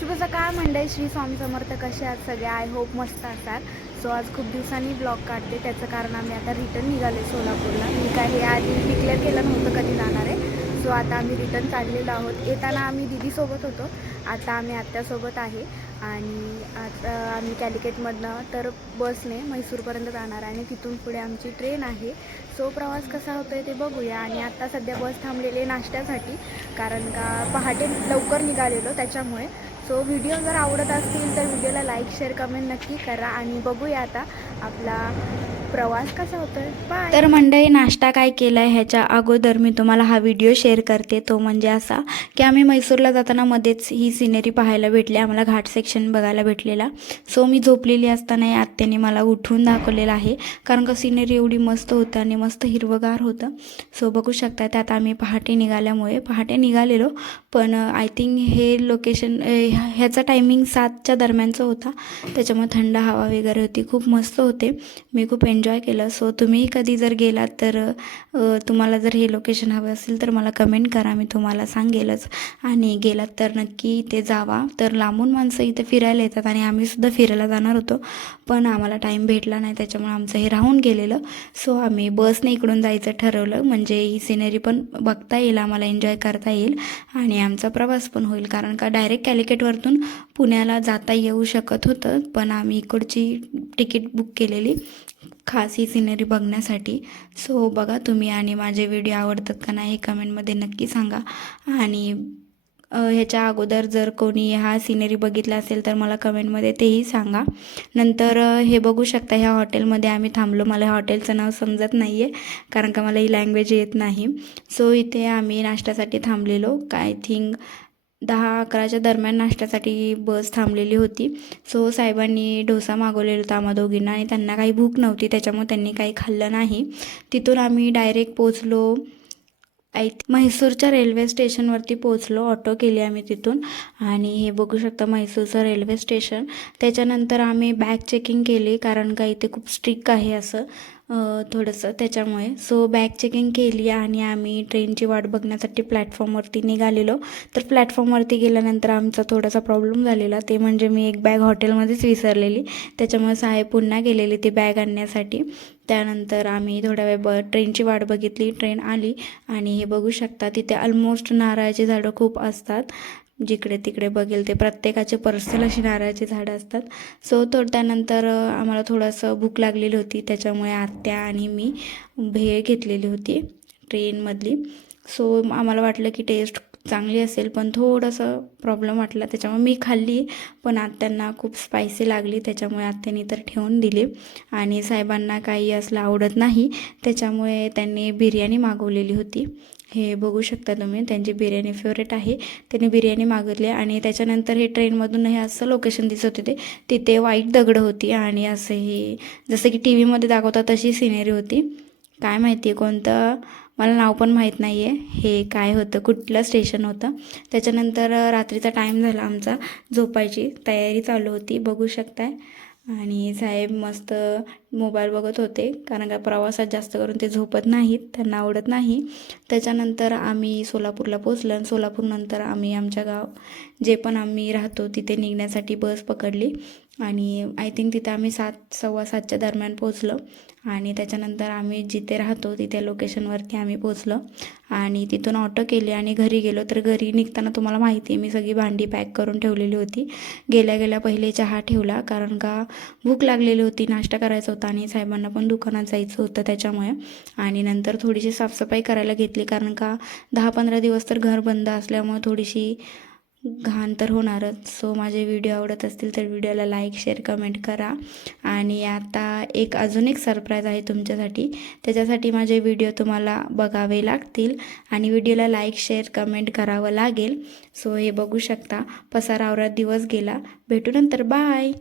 शुभ सकाळ मंडळी, श्री स्वामी समर्थ. कसे आहात सगळे? आय होप मस्त असाल. सो आज खूप दिवसांनी ब्लॉग काढते, त्याचं कारण आम्ही आता रिटर्न निघाले सोलापूरला. मी काय हे आधी डिक्लेअर केलं नव्हतं कधी जाणार आहे. सो आता आम्ही रिटर्न चाललेलो आहोत. येताना आम्ही दीदीसोबत होतो, आता आम्ही आत्यासोबत आहे. आणि आता आम्ही कॅलिकटमधनं तर बसने म्हैसूरपर्यंत जाणार आणि तिथून पुढे आमची ट्रेन आहे. सो प्रवास कसा होतो आहे ते बघूया. आणि आत्ता सध्या बस थांबलेली नाश्त्यासाठी, कारण का पहाटे लवकर निघालेलो त्याच्यामुळे. सो व्हिडिओ जर आवडत असतील तर व्हिडिओला लाईक शेअर कमेंट नक्की करा. आणि बघूया आता आपला प्रवास कसा होतोय. बाय. तर मंडळी, नाश्ता काय केला आहे ह्याच्या अगोदर मी तुम्हाला हा व्हिडिओ शेअर करते. तो म्हणजे असा की आम्ही म्हैसूरला जाताना मध्येच ही सिनेरी पाहायला भेटली आम्हाला, घाट सेक्शन बघायला भेटलेला. सो मी झोपलेली असताना या आत्याने मला उठवून दाखवलेलं आहे, कारण का सिनेरी एवढी मस्त होतं आणि मस्त हिरवगार होतं. सो बघू शकता, त्यात आम्ही पहाटे निघालेलो, पण आय थिंक हे लोकेशन ह्याचा टायमिंग 7च्या दरम्यानचा होता, त्याच्यामुळे थंड हवा वगैरे होती, खूप मस्त होते. मी खूप एन्जॉय केलं. सो तुम्ही कधी जर गेलात तर तुम्हाला जर हे लोकेशन हवं असेल तर मला कमेंट करा, मी तुम्हाला सांगेलच. आणि गेलात तर नक्की इथे जावा. तर लांबून माणसं इथे फिरायला येतात आणि आम्हीसुद्धा फिरायला जाणार होतो, पण आम्हाला टाईम भेटला नाही, त्याच्यामुळे आमचं हे राहून गेलेलं. सो आम्ही बसने इकडून जायचं ठरवलं, म्हणजे ही सिनेरी पण बघता येईल आम्हाला, एन्जॉय करता येईल आणि आमचा प्रवास पण होईल. कारण का डायरेक्ट कॅलिकटवरतून पुण्याला जाता येऊ शकत होतं, पण आम्ही इकडची तिकीट बुक केलेली खास ही सिनेरी बघण्यासाठी. सो बघा तुम्ही, आणि माझे व्हिडिओ आवडतात का नाही हे कमेंटमध्ये नक्की सांगा. आणि ह्याच्या अगोदर जर कोणी हा सिनेरी बघितला असेल तर मला कमेंटमध्ये तेही सांगा. नंतर हे बघू शकता, ह्या हॉटेलमध्ये आम्ही थांबलो. मला ह्या हॉटेलचं नाव समजत नाही आहे, कारण का मला ही लँग्वेज येत नाही. सो इथे आम्ही नाश्त्यासाठी थांबलेलो. आय थिंक 10-11च्या दरम्यान नाश्त्यासाठी बस थांबलेली होती. सो साहेबांनी डोसा मागवलेला होता आम्हा दोघींना, आणि त्यांना काही भूक नव्हती, त्याच्यामुळे त्यांनी काही खाल्लं नाही. तिथून आम्ही डायरेक्ट पोचलो म्हैसूरच्या रेल्वे स्टेशनवरती पोचलो. ऑटो केली आम्ही तिथून, आणि हे बघू शकता म्हैसूरचं रेल्वे स्टेशन. त्याच्यानंतर आम्ही बॅग चेकिंग केली, कारण का इथे खूप स्ट्रिक्ट आहे असं थोडंसं, त्याच्यामुळे. सो बॅग चेकिंग केली आणि आम्ही ट्रेनची वाट बघण्यासाठी प्लॅटफॉर्मवरती निघालेलो. तर प्लॅटफॉर्मवरती गेल्यानंतर आमचा थोडासा प्रॉब्लेम झालेला, ते म्हणजे मी एक बॅग हॉटेलमध्येच विसरलेली, त्याच्यामुळे साहेब पुन्हा गेलेली ती बॅग आणण्यासाठी. त्यानंतर आम्ही थोड्या वेळ ट्रेनची वाट बघितली, ट्रेन आली. आणि हे बघू शकता, तिथे ऑलमोस्ट नारळाची झाडं खूप असतात, जिकडे तिकडे बघेल ते प्रत्येकाचे पर्सनल अशी नारळाची झाडं असतात. सो त्यानंतर आम्हाला थोडंसं भूक लागलेली होती, त्याच्यामुळे आत्या आणि मी भेळ घेतलेली होती ट्रेनमधली. सो आम्हाला वाटलं की टेस्ट चांगली असेल, पण थोडंसं प्रॉब्लेम वाटला, त्याच्यामुळे मी खाल्ली, पण आत्यांना खूप स्पायसी लागली, त्याच्यामुळे आत्यानी तर ठेवून दिली. आणि साहेबांना काही असलं आवडत नाही, त्याच्यामुळे त्यांनी बिर्याणी मागवलेली होती. हे बघू शकता तुम्ही, त्यांची बिर्याणी फेवरेट आहे, त्यांनी बिर्याणी मागितली. आणि त्याच्यानंतर हे ट्रेनमधून हे असं लोकेशन दिसत होते, तिथे वाईट दगडं होती आणि असं हे जसं की टी व्हीमध्ये दाखवतात तशी सिनेरी होती. काय माहिती कोणतं, मला नाव पण माहीत नाही आहे हे काय होतं, कुठलं स्टेशन होतं. त्याच्यानंतर रात्रीचा टाईम झाला, आमचा झोपायची तयारी चालू होती, बघू शकताय. आणि साहेब मस्त मोबाईल बघत होते, कारण का प्रवासात जास्त करून ते झोपत नाहीत, त्यांना आवडत नाही. त्याच्यानंतर आम्ही सोलापूरला पोचलो, आणि सोलापूरनंतर आम्ही आमच्या गाव जे पण आम्ही राहतो तिथे निघण्यासाठी बस पकडली. आणि आय थिंक तिथे आम्ही 7-7:15च्या दरम्यान पोचलो. आणि त्याच्यानंतर आम्ही जिथे राहतो तिथे लोकेशनवरती आम्ही पोचलो, आणि तिथून ऑटो केली आणि घरी गेलो. तर घरी निघताना तुम्हाला माहिती आहे, मी सगळी भांडी पॅक करून ठेवलेली होती. गेल्या गेल्या पहिले चहा ठेवला, कारण का भूक लागलेली होती, नाश्ता करायचा होता आणि साहेबांना पण दुकानात जायचं होतं, त्याच्यामुळे. आणि नंतर थोडीशी साफसफाई करायला घेतली, कारण का 10-15 दिवस तर घर बंद असल्यामुळे थोडीशी घाण तर होणारच. सो माझे व्हिडिओ आवडत असतील तर व्हिडिओला लाईक शेअर कमेंट करा. आणि आता अजून एक सरप्राईज आहे तुमच्यासाठी, त्याच्यासाठी माझे व्हिडिओ तुम्हाला बघावे लागतील आणि व्हिडिओला लाईक शेअर कमेंट करावं लागेल. सो हे बघू शकता, पसारावरात दिवस गेला. भेटू नंतर, बाय.